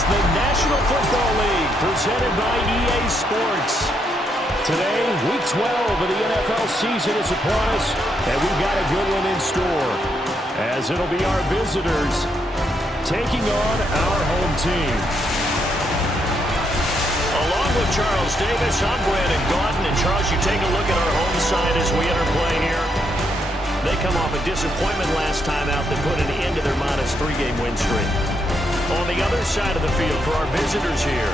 It's the National Football League presented by EA Sports. Today, Week 12 of the NFL season is upon us, and we've got a good one in store, as it'll be our visitors taking on our home team. Along with Charles Davis, I'm Brandon Gaudin, and Charles, you take a look at our home side as we enter play here. They come off a disappointment last time out that put an end to their -3-game win streak. On the other side of the field for our visitors here,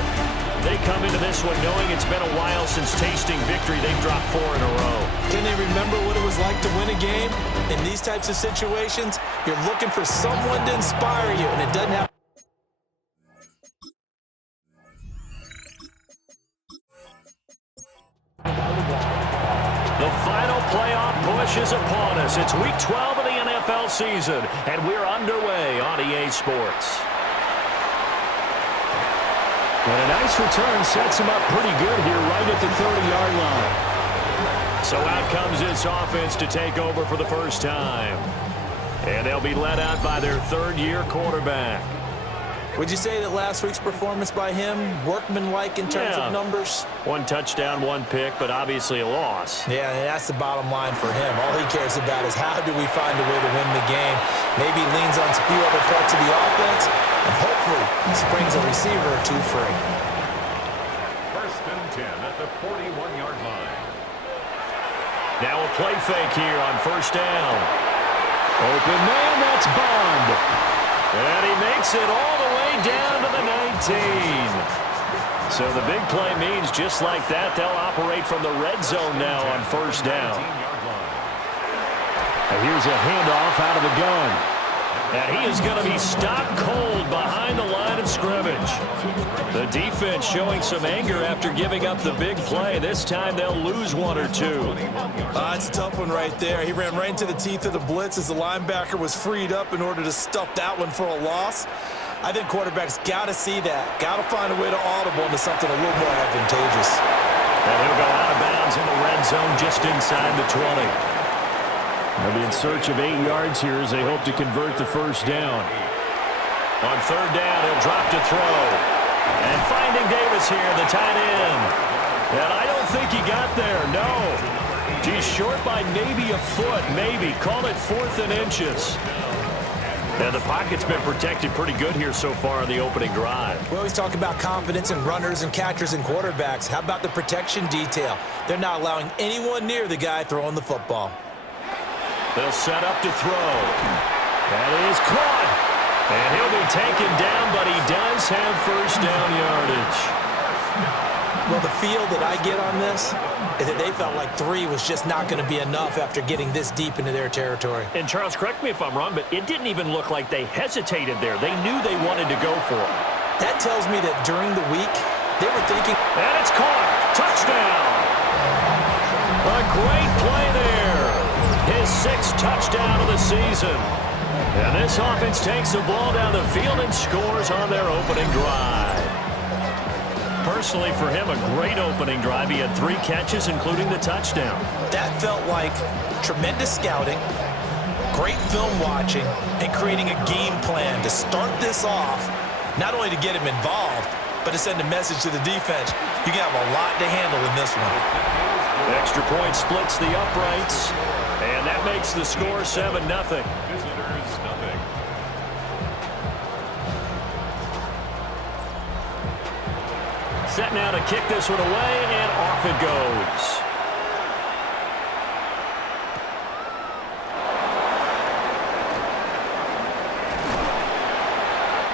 they come into this one knowing it's been a while since tasting victory. They've dropped 4 in a row. Can they remember what it was like to win a game? In these types of situations, you're looking for someone to inspire you, and it doesn't have. The final playoff push is upon us. It's Week 12 of the NFL season, and we're underway on EA Sports. But a nice return sets him up pretty good here right at the 30-yard line. So out comes this offense to take over for the first time. And they'll be led out by their third-year quarterback. Would you say that last week's performance by him, workmanlike in terms of numbers? 1 touchdown, 1 pick, but obviously a loss. Yeah, and that's the bottom line for him. All he cares about is how do we find a way to win the game. Maybe leans on a few other parts of the offense, and hopefully springs a receiver or two free. 1st and 10 at the 41-yard line. Now a play fake here on 1st down. Open man, that's Bond. And he makes it all the way down to the 19. So the big play means just like that, they'll operate from the red zone now on 1st down. And here's a handoff out of the gun. And he is going to be stopped cold behind the line of scrimmage. The defense showing some anger after giving up the big play. This time they'll lose 1 or 2. It's a tough one right there. He ran right into the teeth of the blitz as the linebacker was freed up in order to stuff that one for a loss. I think quarterbacks got to see that. Got to find a way to audible into something a little more advantageous. And he'll go out of bounds in the red zone just inside the 20. They'll be in search of 8 yards here as they hope to convert the 1st down. On 3rd down, he'll drop to throw. And finding Davis here, the tight end. And I don't think he got there, no. He's short by maybe a foot, maybe. Call it 4th and inches. And the pocket's been protected pretty good here so far in the opening drive. We always talk about confidence in runners and catchers and quarterbacks. How about the protection detail? They're not allowing anyone near the guy throwing the football. They'll set up to throw. That is caught. And he'll be taken down, but he does have 1st down yardage. Well, the feel that I get on this is that they felt like 3 was just not going to be enough after getting this deep into their territory. And, Charles, correct me if I'm wrong, but it didn't even look like they hesitated there. They knew they wanted to go for it. That tells me that during the week, they were thinking... And it's caught. Touchdown. A great play there. His 6th touchdown of the season. And this offense takes the ball down the field and scores on their opening drive. Personally, for him, a great opening drive. He had 3 catches, including the touchdown. That felt like tremendous scouting, great film watching, and creating a game plan to start this off, not only to get him involved, but to send a message to the defense. You can have a lot to handle in this one. Extra point splits the uprights, and that makes the score 7-0. Visitors, nothing. Set now to kick this one away, and off it goes.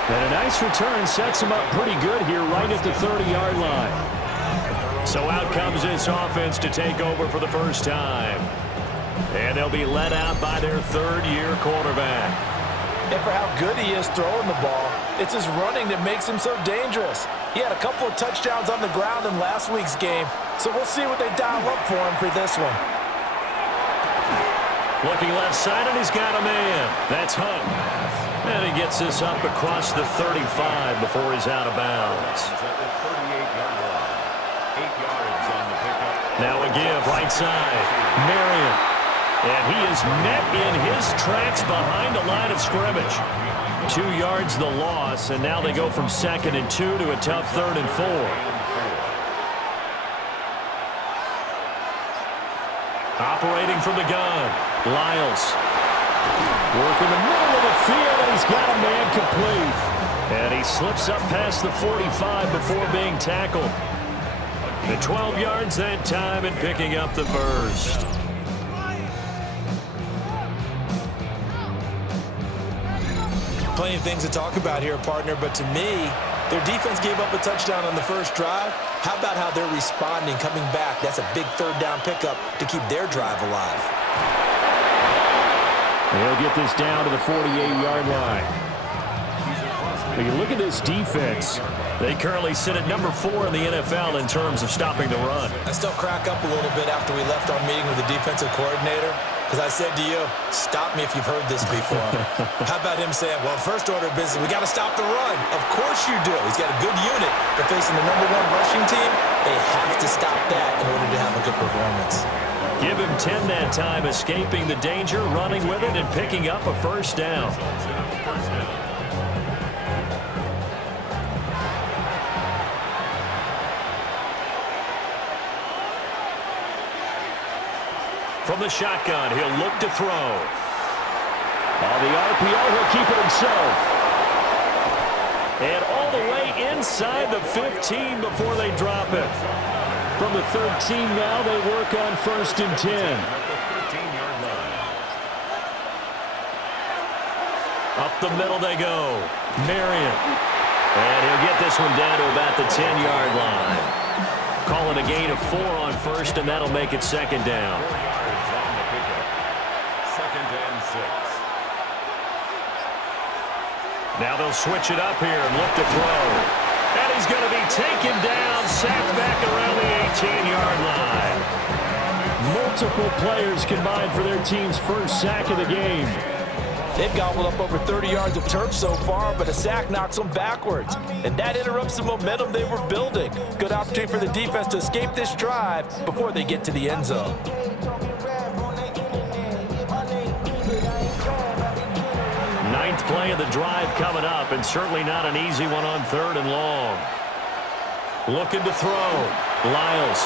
And a nice return sets him up pretty good here right at the 30-yard line. So out comes this offense to take over for the first time. And they'll be led out by their 3rd-year quarterback. And for how good he is throwing the ball, it's his running that makes him so dangerous. He had a couple of touchdowns on the ground in last week's game, so we'll see what they dial up for him for this one. Looking left side, and he's got a man. That's Hunt. And he gets this up across the 35 before he's out of bounds. Now a give right side. Marion. And he is met in his tracks behind the line of scrimmage. 2 yards the loss, and now they go from 2nd and 2 to a tough 3rd and 4. Operating from the gun, Lyles. Work in the middle of the field, and he's got a man complete. And he slips up past the 45 before being tackled. The 12 yards that time and picking up the first. Plenty of things to talk about here, partner, but to me, their defense gave up a touchdown on the first drive. How about how they're responding, coming back? That's a big 3rd down pickup to keep their drive alive. They'll get this down to the 48-yard line. When you look at this defense, they currently sit at number 4 in the NFL in terms of stopping the run. I still crack up a little bit after we left our meeting with the defensive coordinator, because I said to you, stop me if you've heard this before. How about him saying, well, first order of business, we got to stop the run. Of course you do. He's got a good unit, but facing the number 1 rushing team, they have to stop that in order to have a good performance. Give him 10 that time, escaping the danger, running with it, and picking up a first down. From the shotgun, he'll look to throw. On the RPO, he'll keep it himself. And all the way inside the 15 before they drop it. From the 13 now, they work on 1st and 10. Up the middle they go. Marion. And he'll get this one down to about the 10-yard line. Calling a gain of 4 on 1st, and that'll make it 2nd down. 2nd and 6. Now they'll switch it up here and look to throw. And he's going to be taken down, sacked back around the 18-yard line. Multiple players combined for their team's first sack of the game. They've gobbled up over 30 yards of turf so far, but a sack knocks them backwards. And that interrupts the momentum they were building. Good opportunity for the defense to escape this drive before they get to the end zone. Ninth play of the drive coming up, and certainly not an easy one on 3rd and long. Looking to throw. Lyles.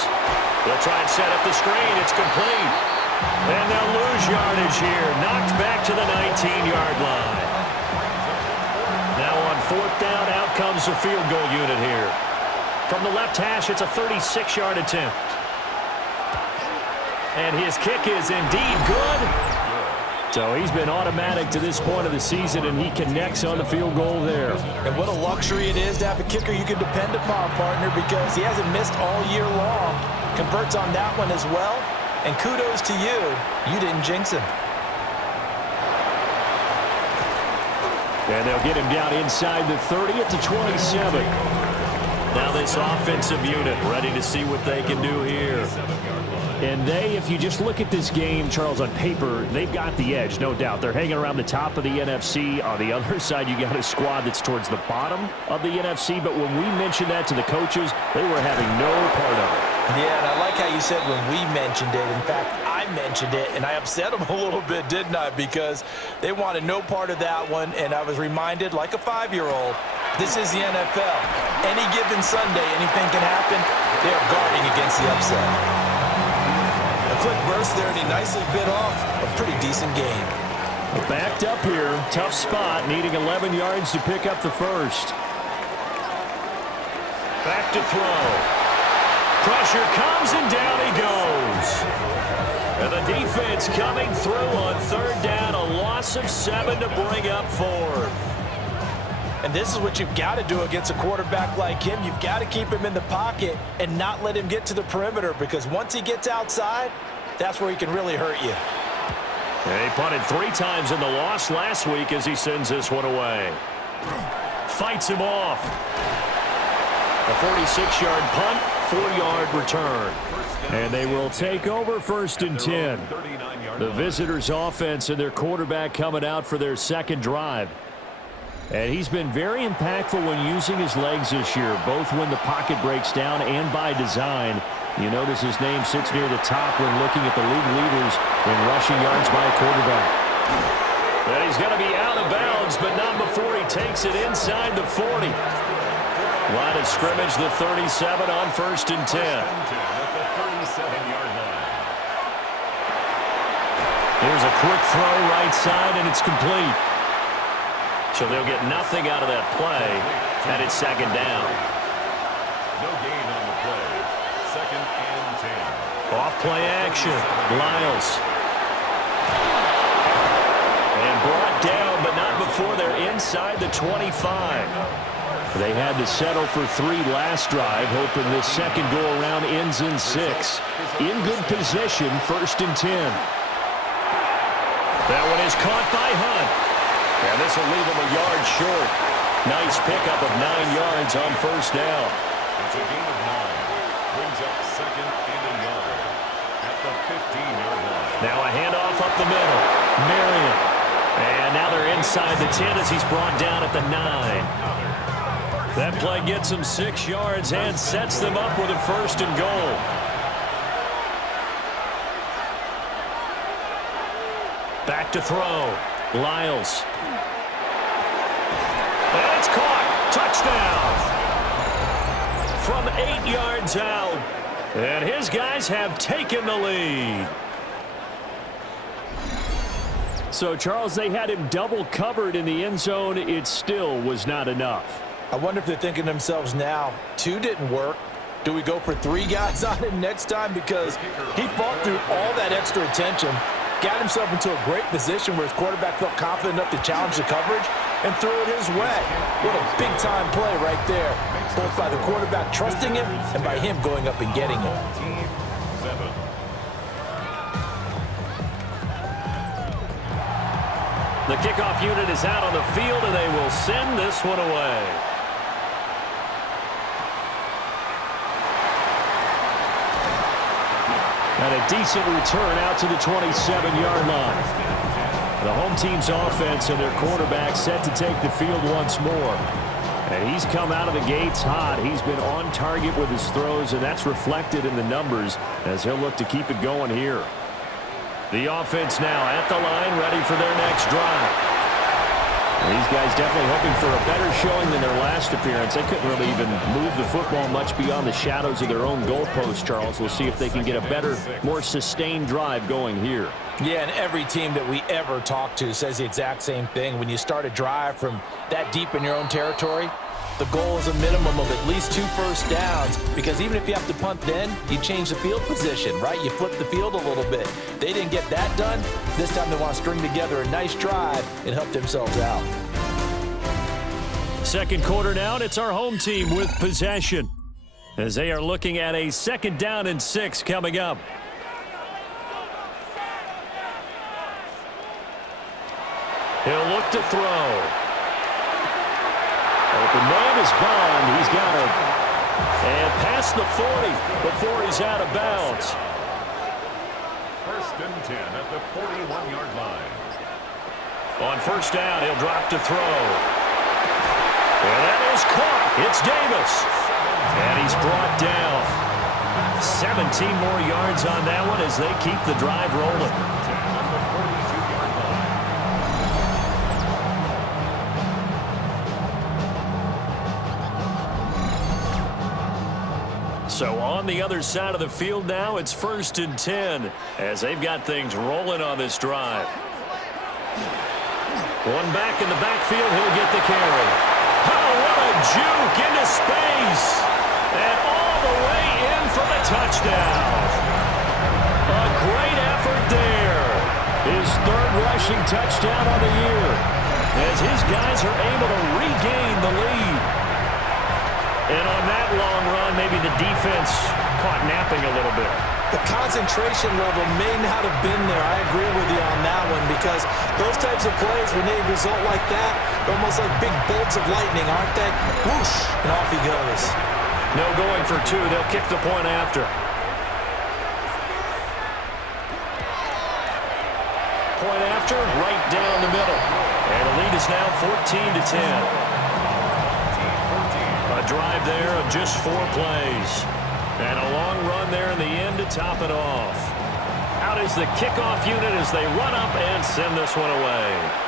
They'll try and set up the screen. It's complete. And they'll lose yardage here. Knocked back to the 19-yard line. Now on 4th down, out comes the field goal unit here. From the left hash, it's a 36-yard attempt. And his kick is indeed good. So he's been automatic to this point of the season, and he connects on the field goal there. And what a luxury it is to have a kicker you can depend upon, partner, because he hasn't missed all year long. Converts on that one as well. And kudos to you. You didn't jinx him. And they'll get him down inside the 30 at the 27. Now this offensive unit ready to see what they can do here. And if you just look at this game, Charles, on paper, they've got the edge, no doubt. They're hanging around the top of the NFC. On the other side, you got a squad that's towards the bottom of the NFC. But when we mentioned that to the coaches, they were having no part of it. Yeah, and I like how you said when we mentioned it. In fact, I mentioned it, and I upset them a little bit, didn't I? Because they wanted no part of that one, and I was reminded, like a 5-year-old, this is the NFL. Any given Sunday, anything can happen. They're guarding against the upset. A quick burst there, and he nicely bit off a pretty decent game. Backed up here, tough spot, needing 11 yards to pick up the first. Back to throw. Pressure comes, and down he goes. And the defense coming through on 3rd down, a loss of 7 to bring up 4th. And this is what you've got to do against a quarterback like him. You've got to keep him in the pocket and not let him get to the perimeter, because once he gets outside, that's where he can really hurt you. And he punted 3 times in the loss last week as he sends this one away. Fights him off. A 46-yard punt, 4-yard return. And they will take over 1st and 10. The visitors' offense and their quarterback coming out for their 2nd drive. And he's been very impactful when using his legs this year, both when the pocket breaks down and by design. You notice his name sits near the top when looking at the league leaders in rushing yards by a quarterback. And he's going to be out of bounds, but not before he takes it inside the 40. Line of scrimmage, the 37 on 1st and 10. At the 37-yard line. Here's a quick throw right side, and it's complete. So they'll get nothing out of that play, and it's 2nd down. No gain on the play. 2nd and 10. Off play action. Lyles. And brought down, but not before they're inside the 25. They had to settle for 3 last drive, hoping this second go-around ends in 6. In good position, 1st and 10. That one is caught by Hunt. And this will leave him a yard short. Nice pickup of 9 yards on 1st down. It's a gain of 9. Brings up 2nd and a yard at the 15-yard line. Now a handoff up the middle. Marion. And now they're inside the 10 as he's brought down at the 9. That play gets them 6 yards and sets them up with a 1st and goal. Back to throw. Lyles. And it's caught. Touchdown. From 8 yards out. And his guys have taken the lead. So, Charles, they had him double covered in the end zone. It still was not enough. I wonder if they're thinking to themselves now, 2 didn't work. Do we go for 3 guys on him next time? Because he fought through all that extra attention, got himself into a great position where his quarterback felt confident enough to challenge the coverage and threw it his way. What a big-time play right there, both by the quarterback trusting him and by him going up and getting it. The kickoff unit is out on the field, and they will send this one away. And a decent return out to the 27-yard line. The home team's offense and their quarterback set to take the field once more. And he's come out of the gates hot. He's been on target with his throws, and that's reflected in the numbers as he'll look to keep it going here. The offense now at the line, ready for their next drive. These guys definitely hoping for a better showing than their last appearance. They couldn't really even move the football much beyond the shadows of their own goalpost, Charles. We'll see if they can get a better, more sustained drive going here. Yeah, and every team that we ever talk to says the exact same thing. When you start a drive from that deep in your own territory, the goal is a minimum of at least 2 first downs, because even if you have to punt then, you change the field position, right? You flip the field a little bit. They didn't get that done. This time they want to string together a nice drive and help themselves out. Second quarter down, it's our home team with possession as they are looking at a 2nd down and 6 coming up. He'll look to throw. Open man is Bond. He's got it. And past the 40 before he's out of bounds. 1st and 10 at the 41-yard line. On 1st down, he'll drop to throw. And that is caught. It's Davis. And he's brought down. 17 more yards on that one as they keep the drive rolling. So on the other side of the field now, it's 1st and 10 as they've got things rolling on this drive. One back in the backfield, he'll get the carry. Oh, what a juke into space. And all the way in for the touchdown. A great effort there. His 3rd rushing touchdown on the year as his guys are able to regain the lead. And on that long run, maybe the defense caught napping a little bit. The concentration level may not have been there. I agree with you on that one, because those types of plays, when they result like that, they're almost like big bolts of lightning, aren't they? Whoosh, and off he goes. No going for 2. They'll kick the point after. Point after, right down the middle. And the lead is now 14-10. A drive there of just 4 plays. And a long run there in the end to top it off. Out is the kickoff unit as they run up and send this one away.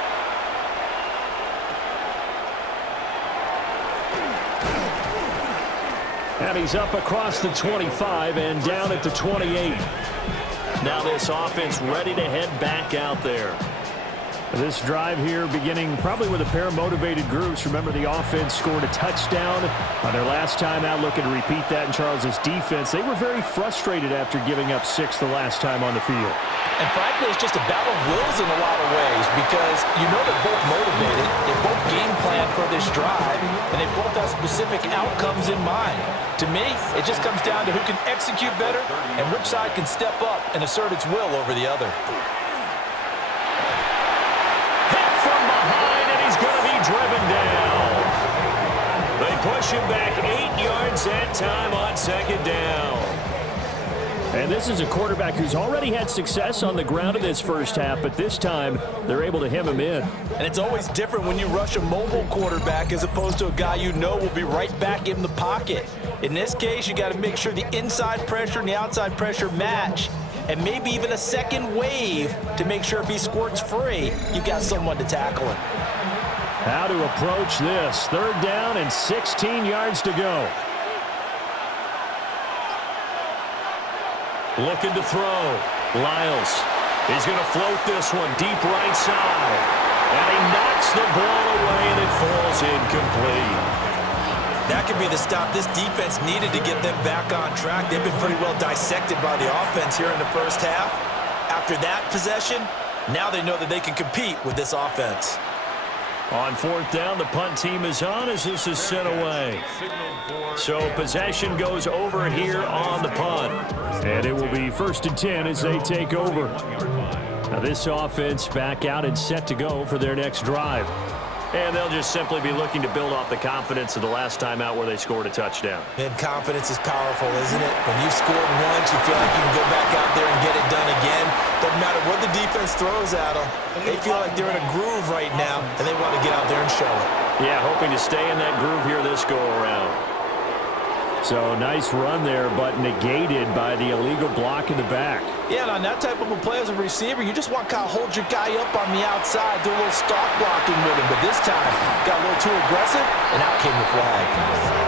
And he's up across the 25 and down at the 28. Now this offense ready to head back out there. This drive here beginning probably with a pair of motivated groups. Remember, the offense scored a touchdown on their last time out, looking to repeat that in Charles's defense. They were very frustrated after giving up 6 the last time on the field. And frankly, it's just a battle of wills in a lot of ways because you know they're both motivated, they both game plan for this drive, and they both have specific outcomes in mind. To me, it just comes down to who can execute better and which side can step up and assert its will over the other. Driven down. They push him back 8 yards that time on second down. And this is a quarterback who's already had success on the ground in this first half, but this time they're able to hem him in. And it's always different when you rush a mobile quarterback as opposed to a guy you know will be right back in the pocket. In this case, you got to make sure the inside pressure and the outside pressure match, and maybe even a second wave to make sure if he squirts free, you've got someone to tackle him. How to approach this. 3rd down and 16 yards to go. Looking to throw. Lyles. He's going to float this one deep right side. And he knocks the ball away and it falls incomplete. That could be the stop this defense needed to get them back on track. They've been pretty well dissected by the offense here in the first half. After that possession, now they know that they can compete with this offense. On 4th down, the punt team is on as this is sent away. So possession goes over here on the punt. And it will be 1st and 10 as they take over. Now this offense back out and set to go for their next drive. And they'll just simply be looking to build off the confidence of the last time out where they scored a touchdown. And confidence is powerful, isn't it? When you've scored once, you feel like you can go back out there and get it done again. Doesn't matter what the defense throws at them. They feel like they're in a groove right now, and they want to get out there and show it. Yeah, hoping to stay in that groove here this go-around. So nice run there, but negated by the illegal block in the back. Yeah, and on that type of a play as a receiver, you just want to kind of hold your guy up on the outside, do a little stock blocking with him. But this time, got a little too aggressive, and out came the flag.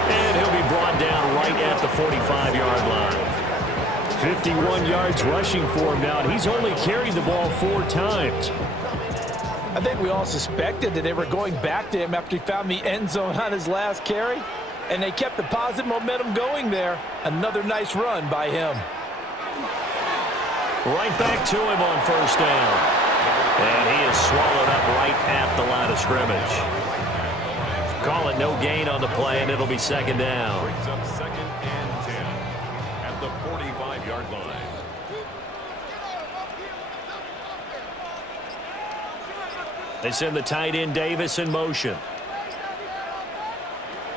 And he'll be brought down right at the 45-yard line. 51 yards rushing for him now, and he's only carried the ball 4 times. I think we all suspected that they were going back to him after he found the end zone on his last carry. And they kept the positive momentum going there. Another nice run by him. Right back to him on 1st down. And he is swallowed up right at the line of scrimmage. Call it no gain on the play, and it'll be 2nd down. Brings up 2nd and 10 at the 45-yard line. They send the tight end Davis in motion.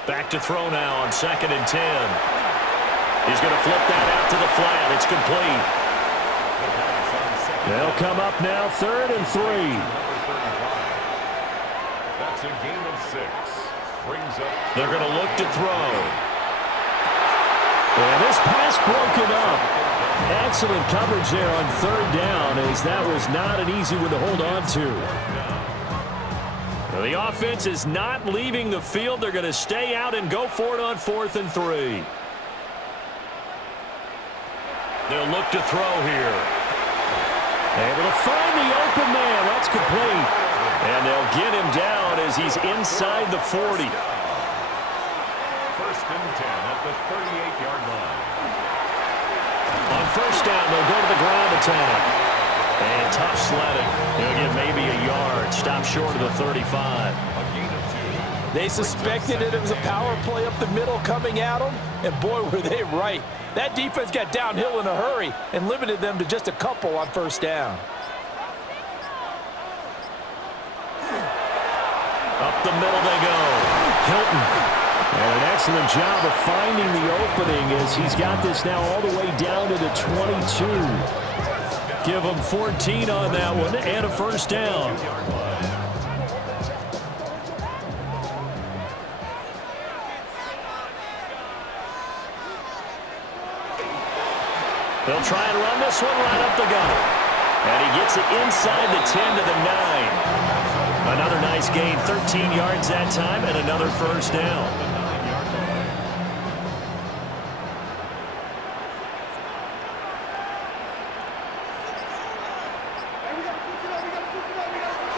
Back to throw now on 2nd and 10. He's going to flip that out to the flat. It's complete. They'll come up now 3rd and 3. That's a gain of 6. Brings up. They're going to look to throw. And this pass broken up. Excellent coverage there on 3rd down, as that was not an easy one to hold on to. The offense is not leaving the field. They're going to stay out and go for it on 4th and 3. They'll look to throw here. Able to find the open man. That's complete. And they'll get him down as he's inside the 40. 1st and 10 at the 38-yard line. On 1st down, they'll go to the ground attack. And tough sledding. He'll get maybe a yard. Stop short of the 35. They suspected it was a power play up the middle coming at them. And boy, were they right. That defense got downhill in a hurry and limited them to just a couple on 1st down. Up the middle they go. Hilton. And an excellent job of finding the opening as he's got this now all the way down to the 22. Give him 14 on that one and a 1st down. They'll try and run this one right up the gut. And he gets it inside the 10 to the 9. Another nice gain, 13 yards that time, and another first down.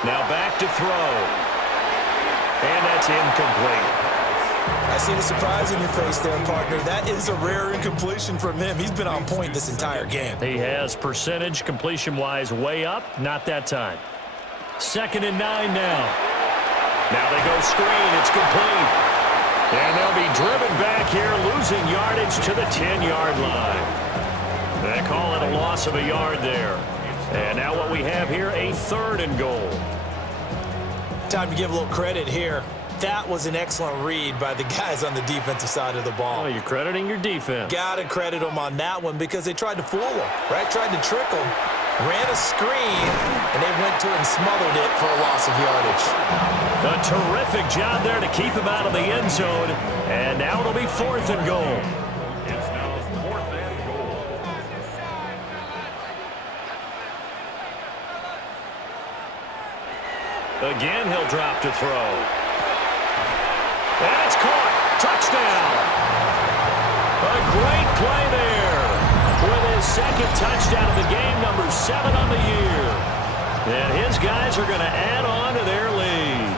Now back to throw. And that's incomplete. I see the surprise in your face there, partner. That is a rare incompletion from him. He's been on point this entire game. He has percentage completion-wise way up. Not that time. 2nd and 9 now. Now they go screen. It's complete. And they'll be driven back here, losing yardage to the 10-yard line. They call it a loss of a yard there. And now what we have here, a 3rd and goal. Time to give a little credit here. That was an excellent read by the guys on the defensive side of the ball. Oh, you're crediting your defense. Got to credit them on that one because they tried to fool him, right? Tried to trick him, ran a screen, and they went to it and smothered it for a loss of yardage. A terrific job there to keep him out of the end zone. And now it'll be 4th and goal. It's now 4th and goal. Again, he'll drop to throw. And it's caught. Touchdown. A great play there. With his 2nd touchdown of the game, number 7 on the year. And his guys are going to add on to their lead.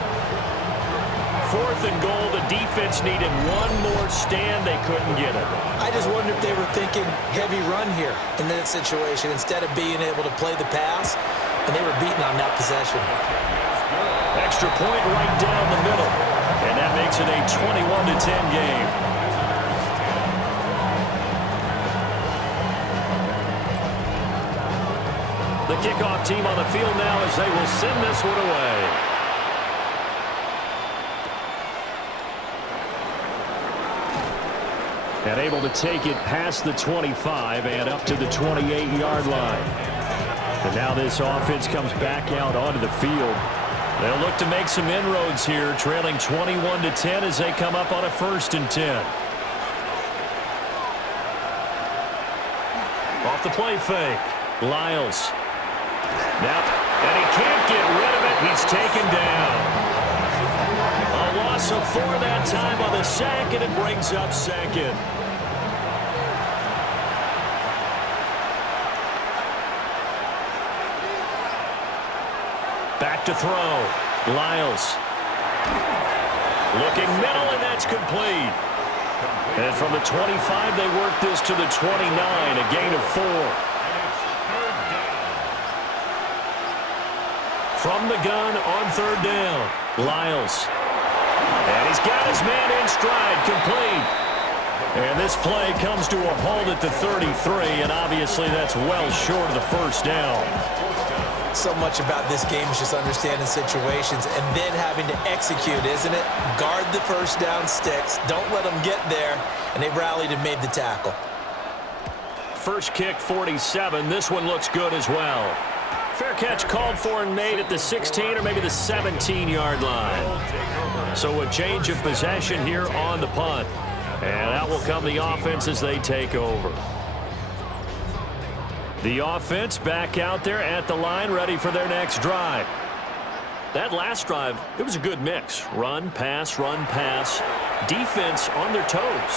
4th and goal. The defense needed one more stand. They couldn't get it. I just wonder if they were thinking heavy run here in that situation instead of being able to play the pass, and they were beaten on that possession. Extra point right down the middle. And that makes it a 21-10 game. The kickoff team on the field now as they will send this one away. And able to take it past the 25 and up to the 28-yard line. And now this offense comes back out onto the field. They'll look to make some inroads here, trailing 21-10 as they come up on a 1st and 10. Off the play fake. Lyles. Now, and he can't get rid of it. He's taken down. A loss of 4 that time on the sack, and it brings up 2nd. Back to throw. Lyles. Looking middle, and that's complete. And from the 25, they work this to the 29, a gain of 4. From the gun on 3rd down. Lyles. And he's got his man in stride, complete. And this play comes to a halt at the 33, and obviously that's well short of the 1st down. So much about this game is just understanding situations and then having to execute, isn't it? Guard the 1st down sticks. Don't let them get there. And they rallied and made the tackle. First kick, 47. This one looks good as well. Fair catch called for and made at the 16 or maybe the 17-yard line. So a change of possession here on the punt. And that will come the offense as they take over. The offense back out there at the line, ready for their next drive. That last drive, it was a good mix. Run, pass, defense on their toes.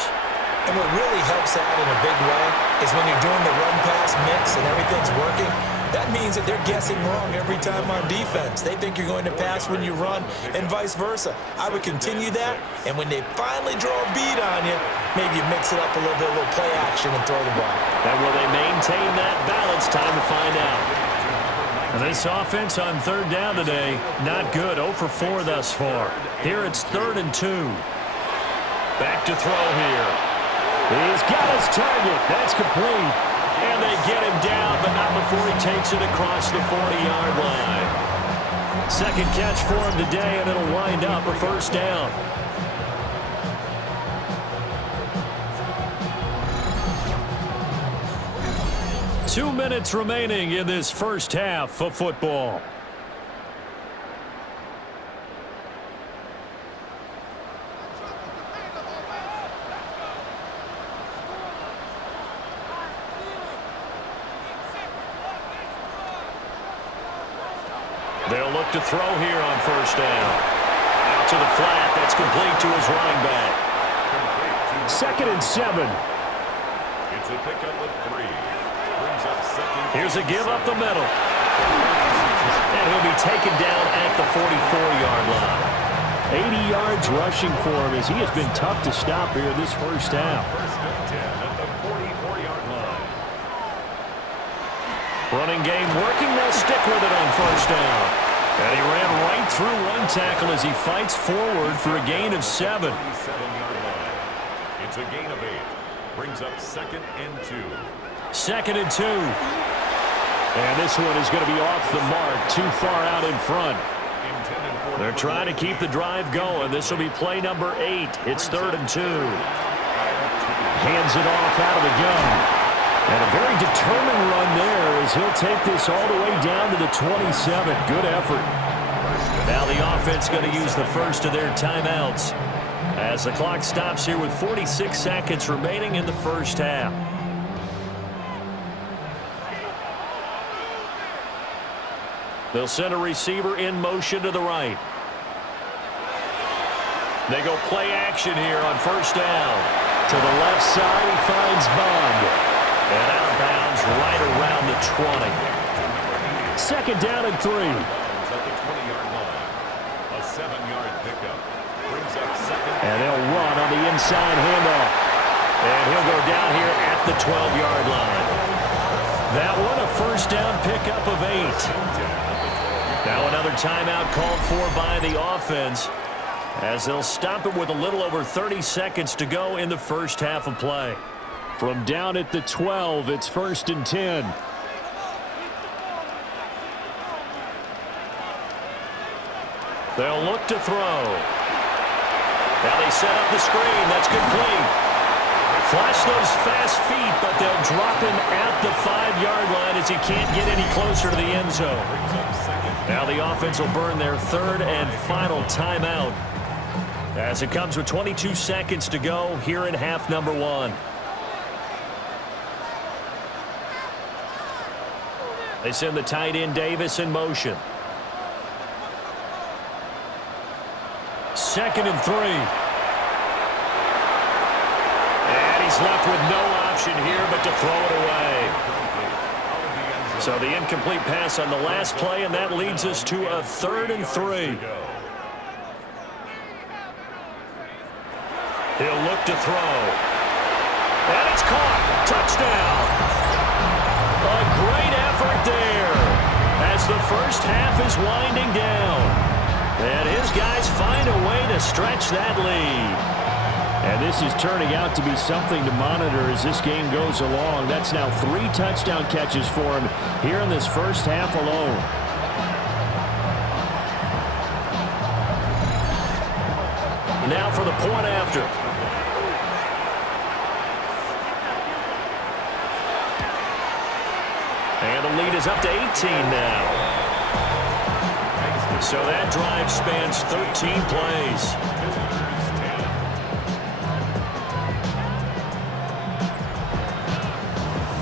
And what really helps out in a big way is when you're doing the run-pass mix and everything's working, that means that they're guessing wrong every time on defense. They think you're going to pass when you run and vice versa. I would continue that, and when they finally draw a bead on you, maybe you mix it up a little bit, a little play action and throw the ball. And will they maintain that balance? Time to find out. And this offense on 3rd down today, not good. 0 for 4 thus far. Here it's 3rd and 2. Back to throw here. He's got his target. That's complete. And they get him down, but not before he takes it across the 40-yard line. 2nd catch for him today, and it'll wind up a 1st down. Two minutes remaining in this first half of football. They'll look to throw here on first down. Out to the flat. That's complete to his running back. 2nd and 7. It's a pickup of 3. Brings up second. Here's a give up the middle. And he'll be taken down at the 44-yard line. 80 yards rushing for him as he has been tough to stop here this first half. First and 10 at the 44-yard line. Running game working. They'll stick with it on first down. And he ran right through one tackle as he fights forward for a gain of 7. 27-yard line. It's a gain of 8. Brings up 2nd and 2. 2nd and 2. And this one is going to be off the mark, too far out in front. They're trying to keep the drive going. This will be play number 8. It's 3rd and 2. Hands it off out of the gun. And a very determined run there as he'll take this all the way down to the 27. Good effort. Now the offense going to use the first of their timeouts as the clock stops here with 46 seconds remaining in the first half. They'll send a receiver in motion to the right. They go play action here on first down. To the left side, he finds Bond. And out of bounds right around the 20. 2nd down and 3. At the 20-yard line. A 7-yard pickup. Brings up 2nd. And they'll run on the inside handoff. And he'll go down here at the 12-yard line. That one a first down pickup of 8. Now another timeout called for by the offense as they'll stop it with a little over 30 seconds to go in the first half of play. From down at the 12, it's 1st and 10. They'll look to throw. Now they set up the screen. That's complete. Flash those fast feet, but they'll drop him at the 5-yard line as he can't get any closer to the end zone. Now the offense will burn their 3rd and final timeout as it comes with 22 seconds to go here in half number 1. They send the tight end Davis in motion. 2nd and 3. And he's left with no option here but to throw it away. So the incomplete pass on the last play, and that leads us to a 3rd and 3. He'll look to throw. And it's caught. Touchdown. A great effort there as the first half is winding down. And his guys find a way to stretch that lead. And this is turning out to be something to monitor as this game goes along. That's now 3 touchdown catches for him here in this first half alone. Now for the point after. And the lead is up to 18 now. So that drive spans 13 plays.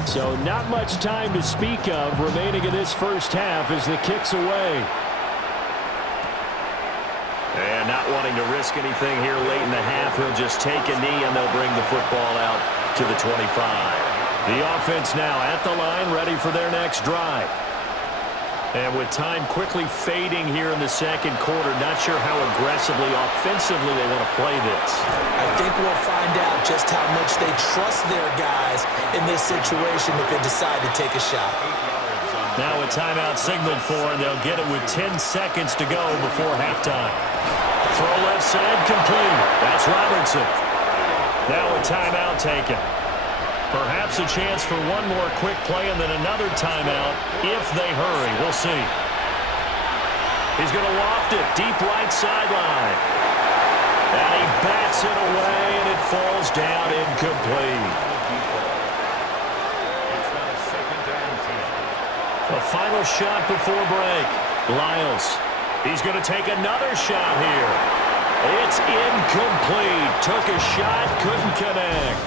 So not much time to speak of remaining in this first half as the kick's away. And not wanting to risk anything here late in the half, he'll just take a knee and they'll bring the football out to the 25. The offense now at the line, ready for their next drive. And with time quickly fading here in the second quarter, not sure how aggressively, offensively they want to play this. I think we'll find out just how much they trust their guys in this situation if they decide to take a shot. Now a timeout signaled for, and they'll get it with 10 seconds to go before halftime. Throw left side complete. That's Robertson. Now a timeout taken. Perhaps a chance for one more quick play and then another timeout if they hurry. We'll see. He's going to loft it deep right sideline. And he bats it away, and it falls down incomplete. The final shot before break. Lyles. He's going to take another shot here. It's incomplete. Took a shot, couldn't connect.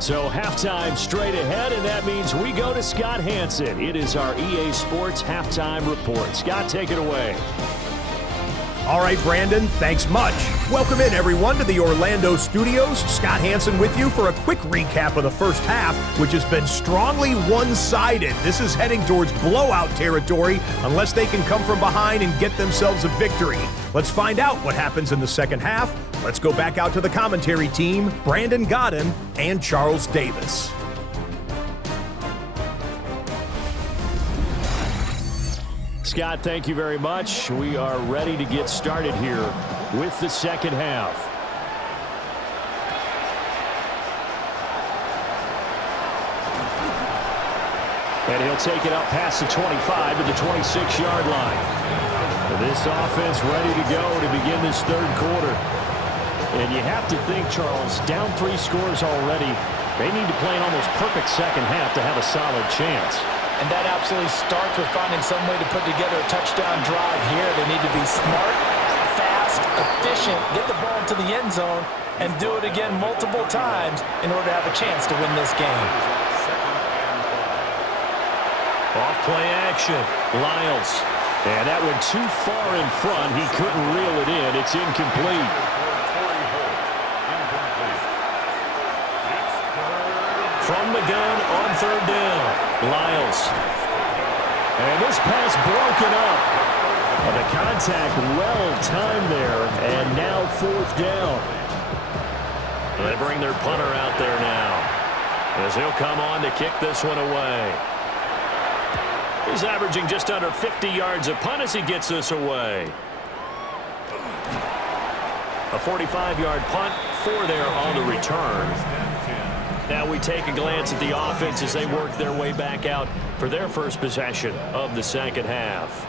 So halftime straight ahead, and that means we go to Scott Hansen. It is our EA Sports Halftime Report. Scott, take it away. All right, Brandon, thanks much. Welcome in, everyone, to the Orlando studios. Scott Hansen with you for a quick recap of the first half, which has been strongly one-sided. This is heading towards blowout territory unless they can come from behind and get themselves a victory. Let's find out what happens in the second half. Let's go back out to the commentary team, Brandon Godden and Charles Davis. Scott, thank you very much. We are ready to get started here with the second half. And he'll take it up past the 25 to the 26-yard line. This offense ready to go to begin this third quarter. And you have to think, Charles, down 3 scores already. They need to play an almost perfect second half to have a solid chance. And that absolutely starts with finding some way to put together a touchdown drive here. They need to be smart, fast, efficient, get the ball to the end zone, and do it again multiple times in order to have a chance to win this game. Off play action. Lyles. And that went too far in front. He couldn't reel it in. It's incomplete. From the gun on third down. Lyles. And this pass broken up. The contact well timed there. And now fourth down. They bring their punter out there now, as he'll come on to kick this one away. He's averaging just under 50 yards a punt as he gets this away. A 45-yard punt, 4 there on the return. Now we take a glance at the offense as they work their way back out for their first possession of the second half.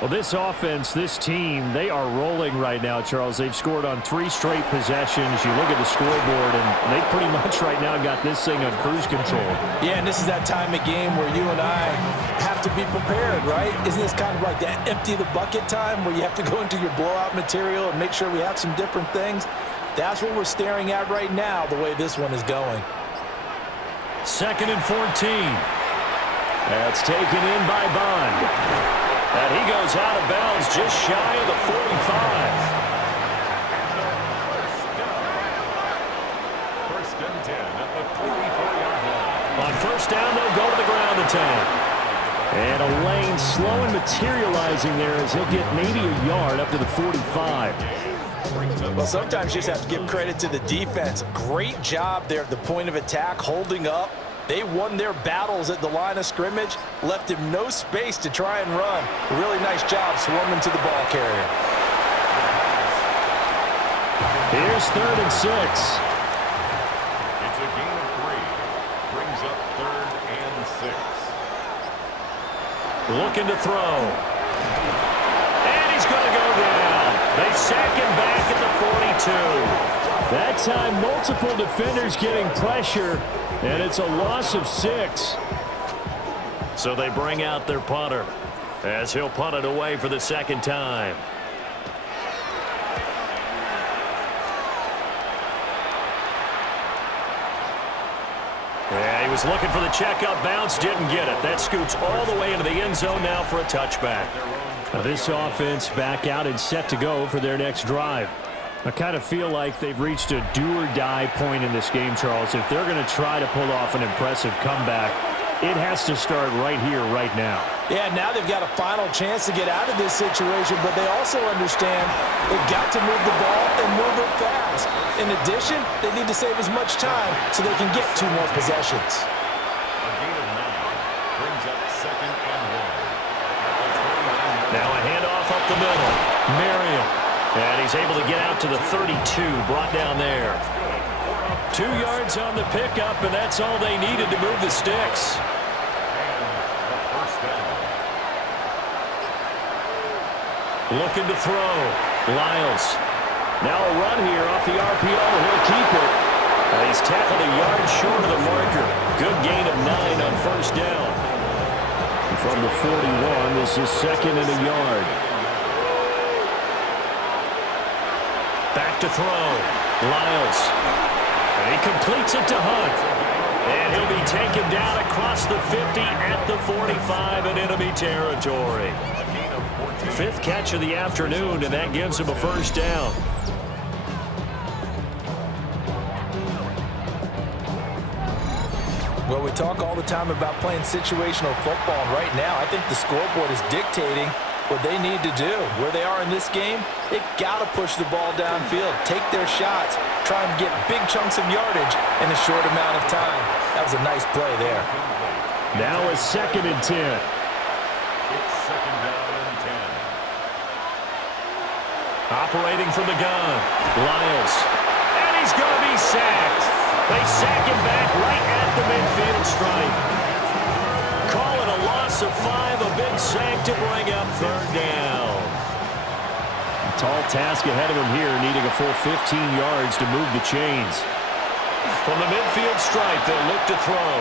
Well, this offense, this team, they are rolling right now, Charles. They've scored on 3 straight possessions. You look at the scoreboard, and they pretty much right now got this thing on cruise control. Yeah, and this is that time of game where you and I have to be prepared, right? Isn't this kind of like that empty the bucket time where you have to go into your blowout material and make sure we have some different things? That's what we're staring at right now, the way this one is going. 2nd and 14. That's taken in by Bond. And he goes out of bounds just shy of the 45. First and 10 at the 44-yard line. On first down, they'll go to the ground attack. And a lane slow and materializing there as he'll get maybe a yard up to the 45. Well, sometimes you just have to give credit to the defense. Great job there at the point of attack, holding up. They won their battles at the line of scrimmage, left him no space to try and run. A really nice job swarming to the ball carrier. Here's 3rd and 6. It's a gain of 3. Brings up 3rd and 6. Looking to throw. And he's going to go down. They sack him back at the 42. That time, multiple defenders getting pressure, and it's a loss of 6. So they bring out their punter as he'll punt it away for the second time. Yeah, he was looking for the checkup bounce, didn't get it. That scoots all the way into the end zone now for a touchback. Now this offense back out and set to go for their next drive. I kind of feel like they've reached a do-or-die point in this game, Charles. If they're going to try to pull off an impressive comeback, it has to start right here, right now. Yeah, now they've got a final chance to get out of this situation, but they also understand they've got to move the ball and move it fast. In addition, they need to save as much time so they can get 2 more possessions. A gain of 9 brings up 2nd and 1. Now a handoff up the middle. Marion. And he's able to get out to the 32, brought down there. 2 yards on the pickup, and that's all they needed to move the sticks. Looking to throw. Lyles. Now a run here off the RPO. He'll keep it. He's tackled a yard short of the marker. Good gain of 9 on first down. From the 41, this is 2nd and a yard. Back to throw. Lyles. And he completes it to Hunt. And he'll be taken down across the 50 at the 45 in enemy territory. Fifth catch of the afternoon, and that gives him a first down. Well, we talk all the time about playing situational football, and right now I think the scoreboard is dictating what they need to do. Where they are in this game, they've got to push the ball downfield, take their shots, try and get big chunks of yardage in a short amount of time. That was a nice play there. Now a 2nd and 10. It's 2nd down and 10. Operating from the gun, Lyles. And he's going to be sacked. They sack him back right at the midfield stripe. Call it a loss of 5, a big sack to bring up 3rd down. A tall task ahead of him here, needing a full 15 yards to move the chains. From the midfield stripe, they'll look to throw.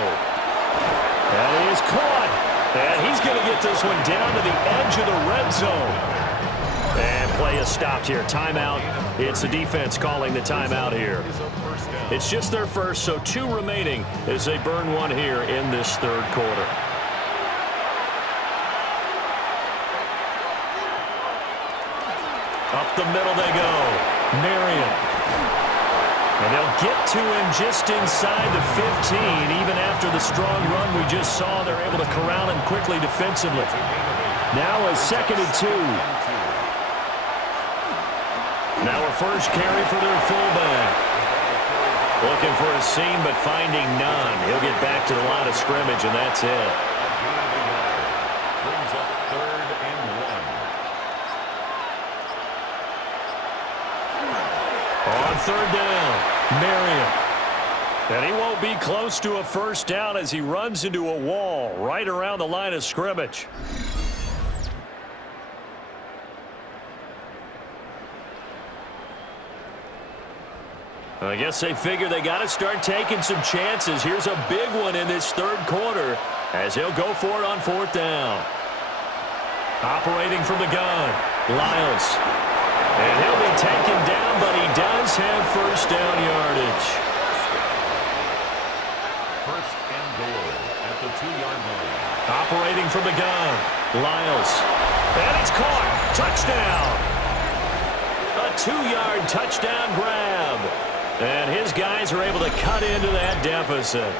That is caught. And he's going to get this one down to the edge of the red zone. And play is stopped here. Timeout. It's the defense calling the timeout here. It's just their first, so 2 remaining as they burn 1 here in this 3rd quarter. Up the middle they go. Marion. And they'll get to him just inside the 15. Even after the strong run we just saw, they're able to corral him quickly defensively. Now a 2nd and 2. Now a first carry for their fullback. Looking for a seam, but finding none. He'll get back to the line of scrimmage, and that's it. Brings up 3rd and 1. On 3rd down, Marion. And he won't be close to a first down as he runs into a wall right around the line of scrimmage. I guess they figure they got to start taking some chances. Here's a big one in this 3rd quarter as he'll go for it on 4th down. Operating from the gun, Lyles. And he'll be taken down, but he does have first down yardage. 1st and goal at the 2-yard line. Operating from the gun, Lyles. And it's caught. Touchdown. A 2-yard touchdown grab. And his guys are able to cut into that deficit.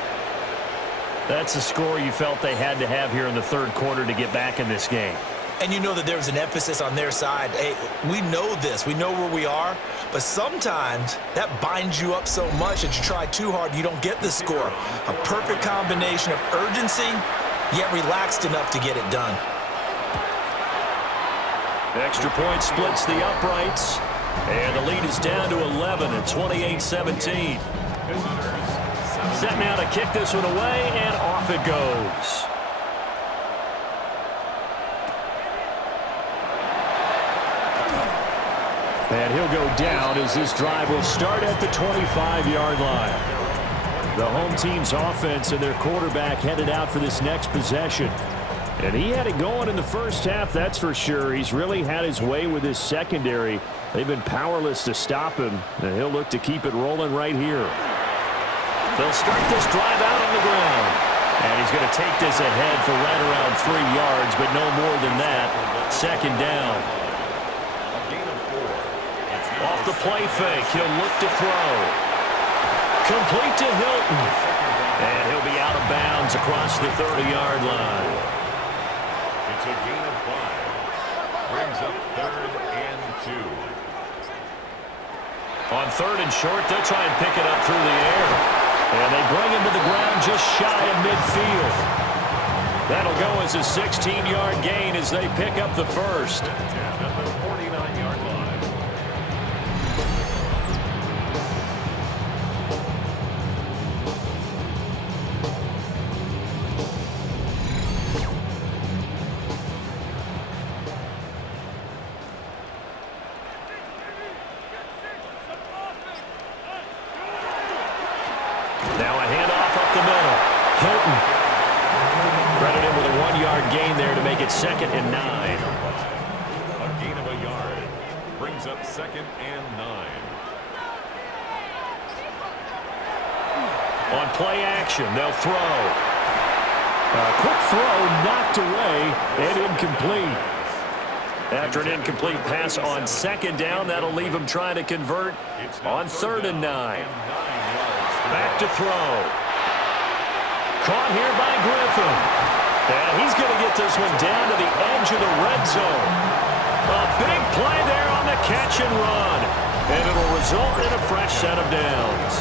That's the score you felt they had to have here in the 3rd quarter to get back in this game. And you know that there's an emphasis on their side. Hey, we know this. We know where we are. But sometimes that binds you up so much that you try too hard, you don't get the score. A perfect combination of urgency, yet relaxed enough to get it done. Extra point splits the uprights. And the lead is down to 11 at 28-17. Set now to kick this one away, and off it goes. And he'll go down as this drive will start at the 25-yard line. The home team's offense and their quarterback headed out for this next possession. And he had it going in the first half, that's for sure. He's really had his way with his secondary. They've been powerless to stop him, and he'll look to keep it rolling right here. They'll start this drive out on the ground. And he's going to take this ahead for right around 3 yards, but no more than that. 2nd down. Off the play fake, he'll look to throw. Complete to Hilton. And he'll be out of bounds across the 30-yard line. It's a gain of 5. Brings up 3rd and 2. On 3rd and short, they'll try and pick it up through the air. And they bring him to the ground just shy of midfield. That'll go as a 16-yard gain as they pick up the first. At the 49-yard line. Now a handoff up the middle. Hilton. Credit him with a 1-yard gain there to make it 2nd and 9. A gain of a yard. Brings up 2nd and 9. On play action, they'll throw. A quick throw knocked away and incomplete. After an incomplete pass on second down, that'll leave him trying to convert on 3rd and 9. Back to throw. Caught here by Griffin. And he's going to get this one down to the edge of the red zone. A big play there on the catch and run. And it'll result in a fresh set of downs.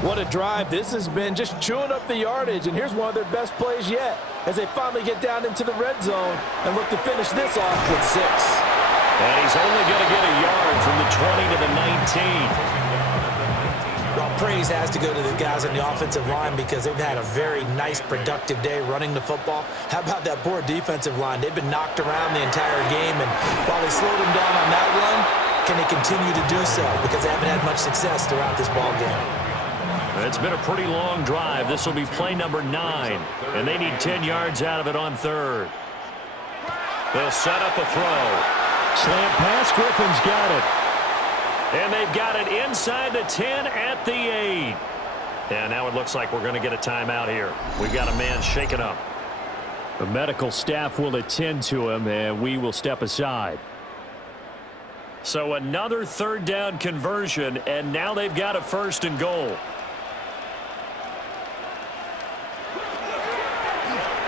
What a drive this has been, just chewing up the yardage, and here's one of their best plays yet as they finally get down into the red zone and look to finish this off with 6. And he's only going to get a yard from the 20 to the 19. Well, praise has to go to the guys on the offensive line because they've had a very nice, productive day running the football. How about that poor defensive line? They've been knocked around the entire game, and while they slowed them down on that run, can they continue to do so? Because they haven't had much success throughout this ball game. It's been a pretty long drive. This will be play number 9, and they need 10 yards out of it on 3rd. They'll set up a throw. Slant pass, Griffin's got it. And they've got it inside the 10 at the 8. And now it looks like we're going to get a timeout here. We've got a man shaken up. The medical staff will attend to him, and we will step aside. So another 3rd down conversion, and now they've got a 1st and goal.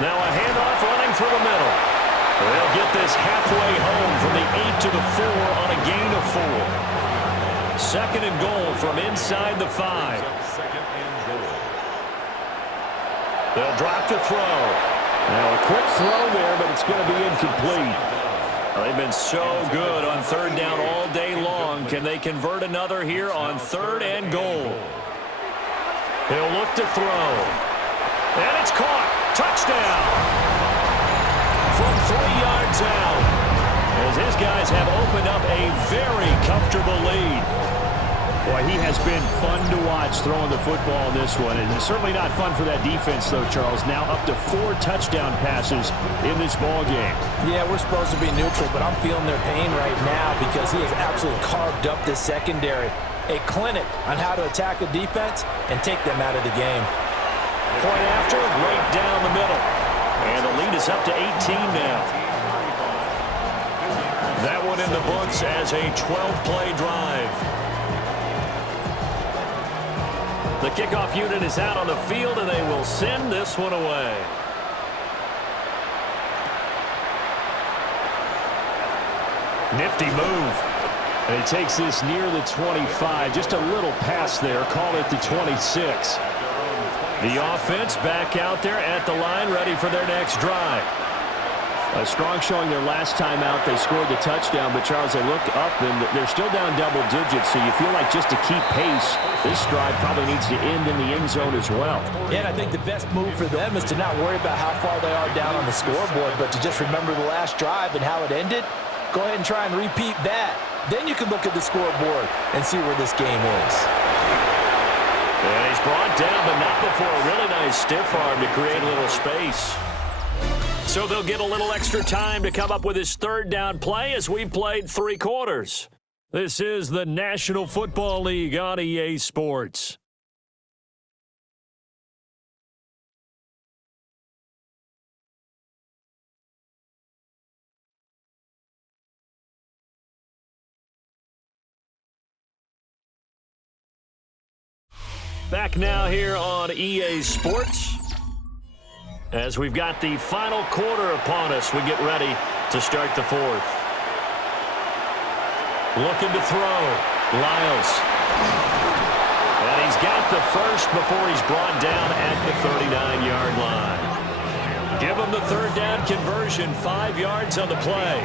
Now a handoff running through the middle. They'll get this halfway home from the 8 to the 4 on a gain of 4. 2nd and goal from inside the 5. They'll drop to throw. Now a quick throw there, but it's going to be incomplete. They've been so good on 3rd down all day long. Can they convert another here on 3rd and goal? He'll look to throw. And it's caught. Touchdown. From 3 yards out. As his guys have opened up a very comfortable lead. Boy, he has been fun to watch throwing the football in this one. And it's certainly not fun for that defense, though, Charles. Now up to 4 touchdown passes in this ball game. Yeah, we're supposed to be neutral, but I'm feeling their pain right now because he has absolutely carved up this secondary. A clinic on how to attack a defense and take them out of the game. Point after, right down the middle. And the lead is up to 18 now. That one in the books as a 12-play drive. The kickoff unit is out on the field, and they will send this one away. Nifty move. And he takes this near the 25. Just a little pass there. Call it the 26. The offense back out there at the line, ready for their next drive. A strong showing their last time out. They scored the touchdown, but, Charles, they look up, and they're still down double digits, so you feel like just to keep pace, this drive probably needs to end in the end zone as well. Yeah, and I think the best move for them is to not worry about how far they are down on the scoreboard, but to just remember the last drive and how it ended. Go ahead and try and repeat that. Then you can look at the scoreboard and see where this game is. And he's brought down, but not before a really nice stiff arm to create a little space. So they'll get a little extra time to come up with his 3rd down play as we played 3 quarters. This is the National Football League on EA Sports. Back now here on EA Sports. As we've got the final quarter upon us, we get ready to start the 4th. Looking to throw. Lyles. And he's got the first before he's brought down at the 39-yard line. Give him the 3rd down conversion, 5 yards on the play.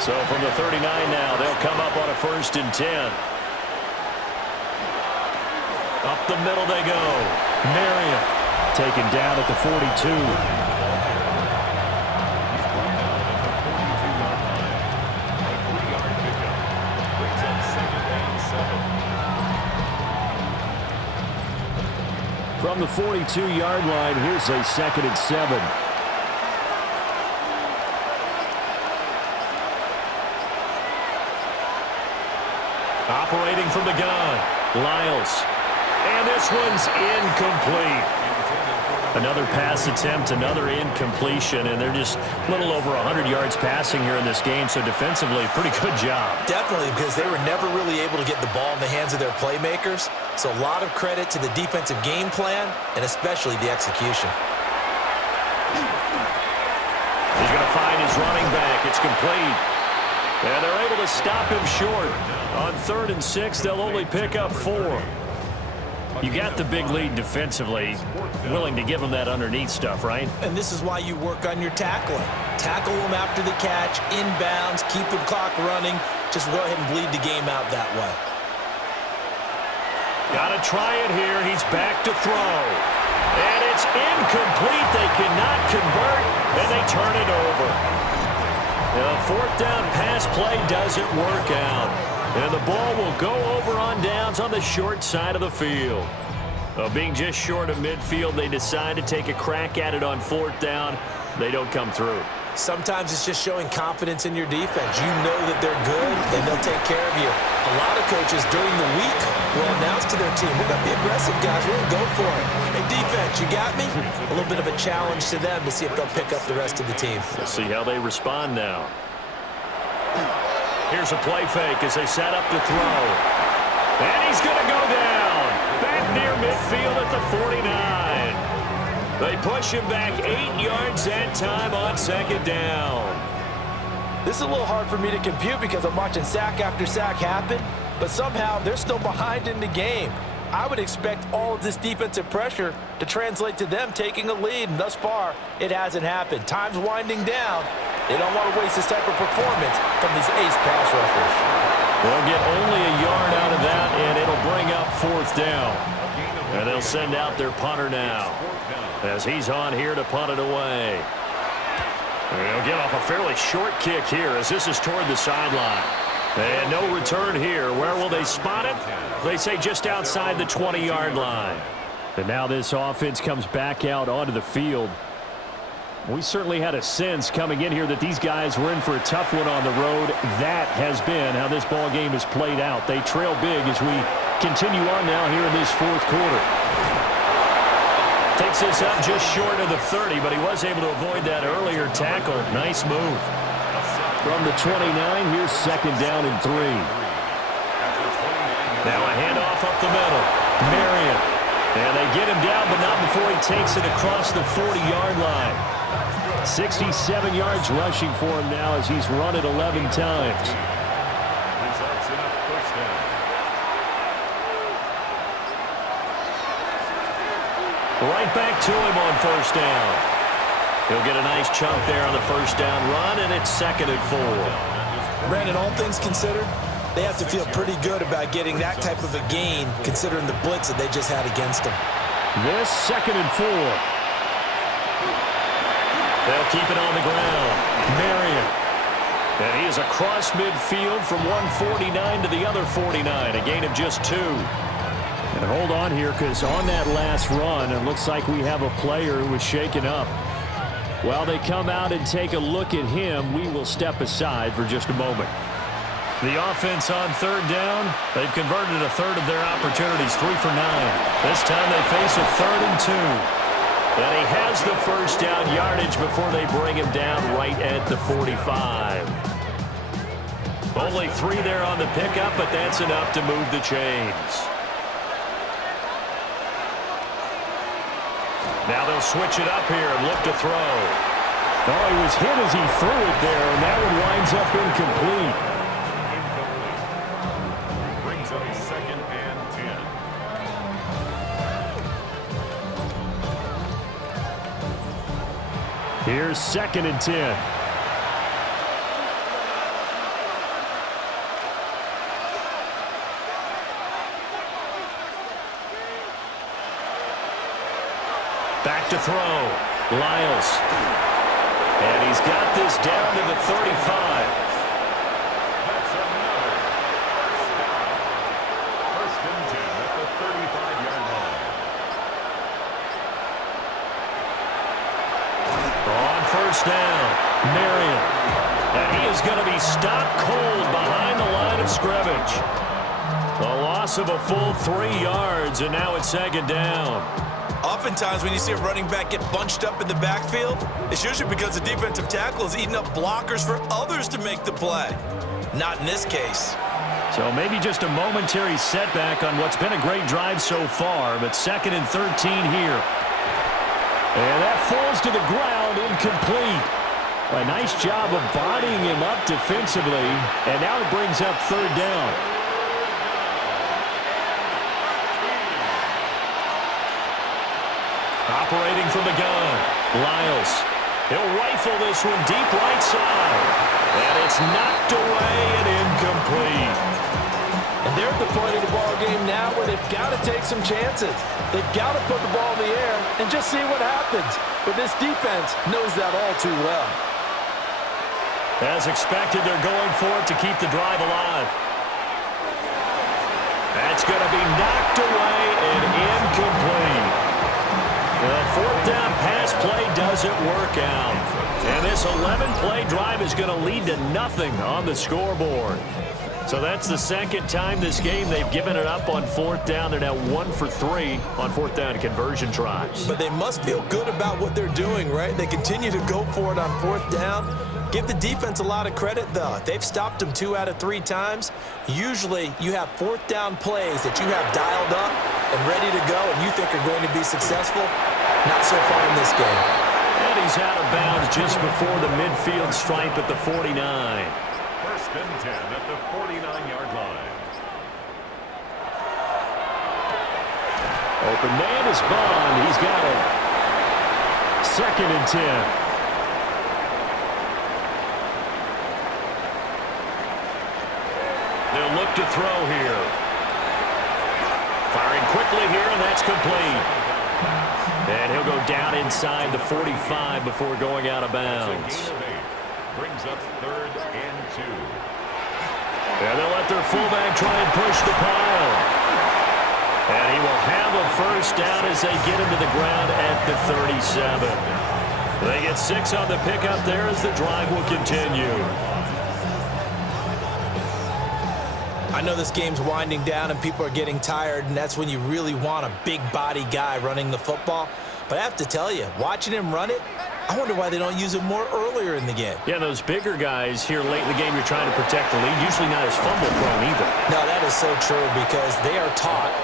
So from the 39 now, they'll come up on a 1st and 10. Up the middle they go. Marion taken down at the 42. From the 42-yard line, here's a 2nd and 7. 2 operating from the gun. Lyles. And this one's incomplete. Another pass attempt, another incompletion, and they're just a little over 100 yards passing here in this game, so defensively, pretty good job. Definitely, because they were never really able to get the ball in the hands of their playmakers, so a lot of credit to the defensive game plan and especially the execution. He's going to find his running back. It's complete. And they're able to stop him short. On 3rd and 6, they'll only pick up 4. You got the big lead defensively. Willing to give them that underneath stuff, right? And this is why you work on your tackling. Tackle them after the catch, inbounds, keep the clock running. Just go ahead and bleed the game out that way. Got to try it here. He's back to throw. And it's incomplete. They cannot convert, and they turn it over. The 4th down pass play doesn't work out. And the ball will go over on downs on the short side of the field. Being just short of midfield, they decide to take a crack at it on 4th down. They don't come through. Sometimes it's just showing confidence in your defense. You know that they're good, and they'll take care of you. A lot of coaches during the week will announce to their team, we're going to be aggressive, guys. We're going to go for it. Hey, defense, you got me? A little bit of a challenge to them to see if they'll pick up the rest of the team. We'll see how they respond now. Here's a play fake as they set up to throw. And he's going to go down. Back near midfield at the 49. They push him back 8 yards that time on 2nd down. This is a little hard for me to compute because I'm watching sack after sack happen, but somehow they're still behind in the game. I would expect all of this defensive pressure to translate to them taking a lead, and thus far, it hasn't happened. Time's winding down. They don't want to waste this type of performance from these ace pass rushers. They'll get only a yard out of that, and it'll bring up 4th down. And they'll send out their punter now as he's on here to punt it away. They'll get off a fairly short kick here as this is toward the sideline. And no return here. Where will they spot it? They say just outside the 20-yard line. And now this offense comes back out onto the field. We certainly had a sense coming in here that these guys were in for a tough one on the road. That has been how this ball game has played out. They trail big as we continue on now here in this 4th quarter. Takes this up just short of the 30, but he was able to avoid that earlier tackle. Nice move. From the 29, here's 2nd down and 3. Now a handoff up the middle. Marion. And they get him down, but not before he takes it across the 40-yard line. 67 yards rushing for him now as he's run it 11 times. Results in a 1st down. Right back to him on 1st down. He'll get a nice chunk there on the 1st down run, and it's 2nd and 4. Brandon, all things considered, they have to feel pretty good about getting that type of a gain considering the blitz that they just had against them. This 2nd and 4. They'll keep it on the ground. Marion. And he is across midfield from 149 to the other 49. A gain of just 2. And hold on here because on that last run, it looks like we have a player who was shaken up. While they come out and take a look at him, we will step aside for just a moment. The offense on 3rd down, they've converted a third of their opportunities, 3 for 9. This time they face a 3rd and 2. And he has the 1st down yardage before they bring him down right at the 45. Only 3 there on the pickup, but that's enough to move the chains. Now they'll switch it up here and look to throw. Oh, he was hit as he threw it there, and that one winds up incomplete. Brings up 2nd and 10. Here's 2nd and 10. Back to throw. Lyles. And he's got this down to the 35. That's another 1st down. 1st and 10 at the 35-yard line. On 1st down, Marion. And he is going to be stopped cold behind the line of scrimmage. A loss of a full 3 yards, and now it's second down. Oftentimes when you see a running back get bunched up in the backfield, it's usually because the defensive tackle is eating up blockers for others to make the play. Not in this case. So maybe just a momentary setback on what's been a great drive so far, but 2nd and 13 here. And that falls to the ground, incomplete. A nice job of bodying him up defensively, and now it brings up 3rd down. Operating from the gun, Lyles. He'll rifle this one deep right side. And it's knocked away and incomplete. And they're at the point of the ball game now where they've got to take some chances. They've got to put the ball in the air and just see what happens. But this defense knows that all too well. As expected, they're going for it to keep the drive alive. That's going to be knocked away and incomplete. The 4th down pass play doesn't work out. And this 11-play drive is going to lead to nothing on the scoreboard. So that's the 2nd time this game they've given it up on 4th down. They're now 1 for 3 on 4th down conversion tries. But they must feel good about what they're doing, right? They continue to go for it on 4th down. Give the defense a lot of credit, though. They've stopped them 2 out of 3 times. Usually you have 4th down plays that you have dialed up and ready to go and you think are going to be successful. Not so far in this game. And he's out of bounds just before the midfield stripe at the 49. 1st and 10 at the 49-yard line. Open man is Bond. He's got it. 2nd and 10. They'll look to throw here. Firing quickly here, and that's complete. And he'll go down inside the 45 before going out of bounds. Brings up 3rd and 2. And they'll let their fullback try and push the pile. And he will have a 1st down as they get him to the ground at the 37. They get 6 on the pickup there as the drive will continue. I know this game's winding down and people are getting tired, and that's when you really want a big body guy running the football. But I have to tell you, watching him run it, I wonder why they don't use him more earlier in the game. Yeah, those bigger guys here late in the game, you're trying to protect the lead, usually not as fumble prone either. No, that is so true because they are taught,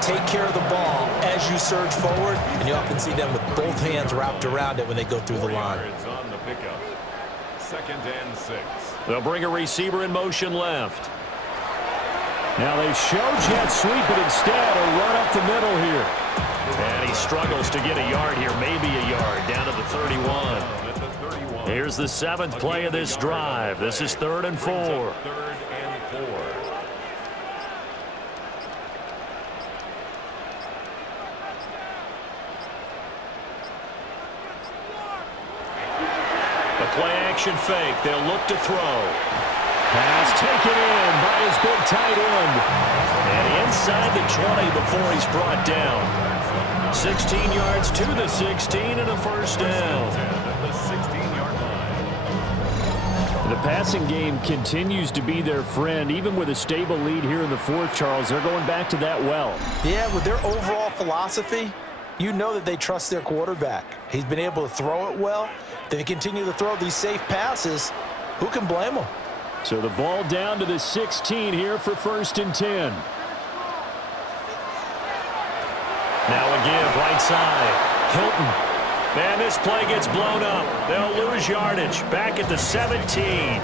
take care of the ball as you surge forward, and you often see them with both hands wrapped around it when they go through the line. On the pickup. 2nd and 6. They'll bring a receiver in motion left. Now they show jet sweep, but instead a run up the middle here. And he struggles to get a yard here, maybe a yard, down to the 31. Here's the 7th play of this drive. This is 3rd and 4. 3rd and 4. The play action fake. They'll look to throw. Pass taken in by his big tight end. And inside the 20 before he's brought down. 16 yards to the 16 and a 1st down. The 16-yard line. The passing game continues to be their friend. Even with a stable lead here in the 4th, Charles, they're going back to that well. Yeah, with their overall philosophy, you know that they trust their quarterback. He's been able to throw it well. They continue to throw these safe passes. Who can blame them? So the ball down to the 16 here for 1st and 10. Now a give, right side. Hilton. And this play gets blown up. They'll lose yardage. Back at the 17.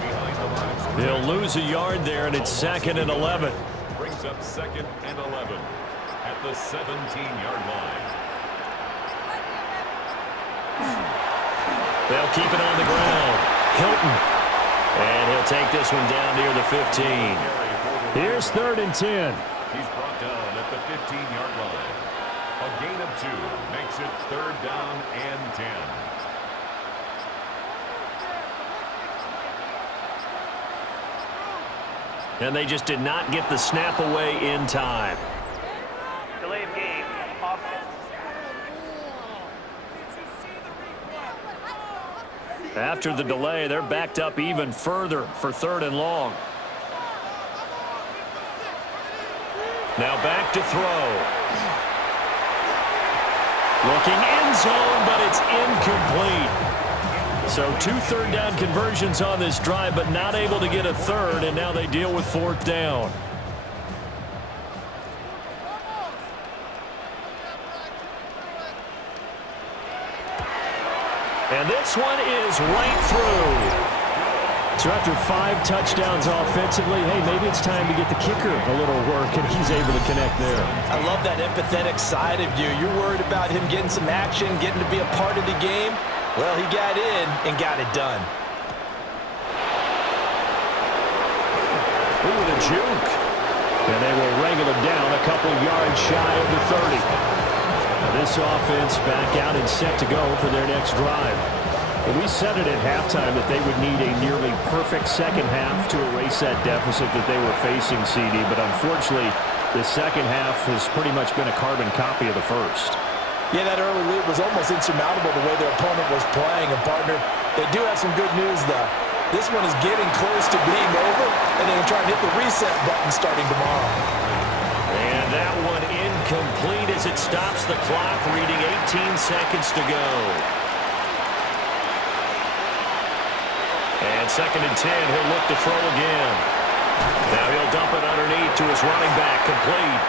They'll lose a yard there, and it's 2nd and 11. Brings up 2nd and 11 at the 17-yard line. They'll keep it on the ground. Hilton. And he'll take this one down near the 15. Here's 3rd and 10. He's brought down at the 15-yard line. A gain of 2 makes it 3rd down and 10. And they just did not get the snap away in time. Delay of game, offense. After the delay, they're backed up even further for 3rd and long. Now back to throw. Looking end zone, but it's incomplete. So 2 third-down conversions on this drive, but not able to get a third, and now they deal with 4th down. And this one is right through. So after 5 touchdowns offensively, hey, maybe it's time to get the kicker a little work, and he's able to connect there. I love that empathetic side of you. You're worried about him getting some action, getting to be a part of the game. Well, he got in and got it done. Ooh, the juke. And they will wrangle him down a couple yards shy of the 30. Now this offense back out and set to go for their next drive. But we said it at halftime that they would need a nearly perfect second half to erase that deficit that they were facing, CD. But unfortunately, the second half has pretty much been a carbon copy of the first. Yeah, that early lead was almost insurmountable the way their opponent was playing. And, partner, they do have some good news, though. This one is getting close to being over, and they can try and hit the reset button starting tomorrow. And that one incomplete as it stops the clock, reading 18 seconds to go. And 2nd and 10, he'll look to throw again. Now he'll dump it underneath to his running back, complete.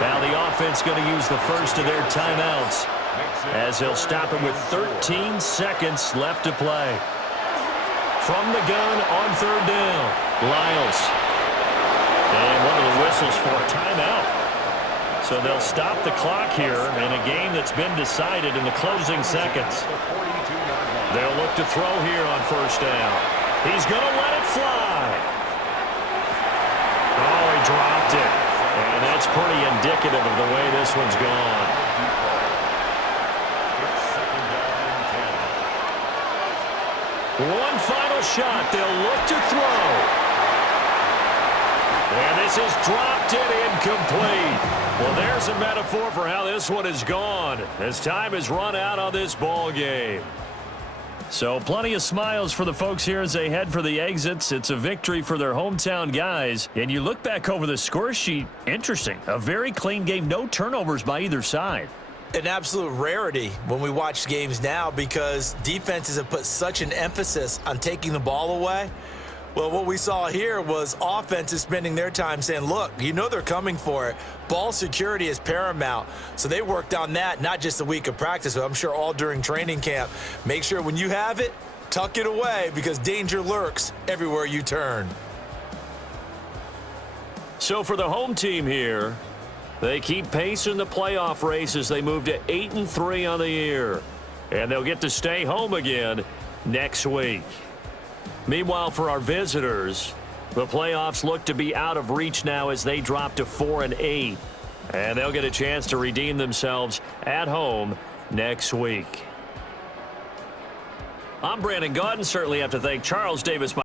Now the offense going to use the first of their timeouts as he'll stop it with 13 seconds left to play. From the gun on 3rd down, Lyles. And one of the whistles for a timeout. So they'll stop the clock here in a game that's been decided in the closing seconds. They'll look to throw here on 1st down. He's going to let it fly. Oh, he dropped it. And that's pretty indicative of the way this one's gone. One final shot. They'll look to throw. And this is dropped it incomplete. Well, there's a metaphor for how this one is gone as time has run out on this ball game. So plenty of smiles for the folks here as they head for the exits. It's a victory for their hometown guys. And you look back over the score sheet, interesting. A very clean game, no turnovers by either side. An absolute rarity when we watch games now because defenses have put such an emphasis on taking the ball away. Well, what we saw here was offenses spending their time saying, look, you know they're coming for it. Ball security is paramount. So they worked on that, not just a week of practice, but I'm sure all during training camp. Make sure when you have it, tuck it away because danger lurks everywhere you turn. So for the home team here, they keep pace in the playoff race as they move to 8-3 on the year. And they'll get to stay home again next week. Meanwhile, for our visitors, the playoffs look to be out of reach now as they drop to 4-8. And they'll get a chance to redeem themselves at home next week. I'm Brandon Gaudin. Certainly have to thank Charles Davis.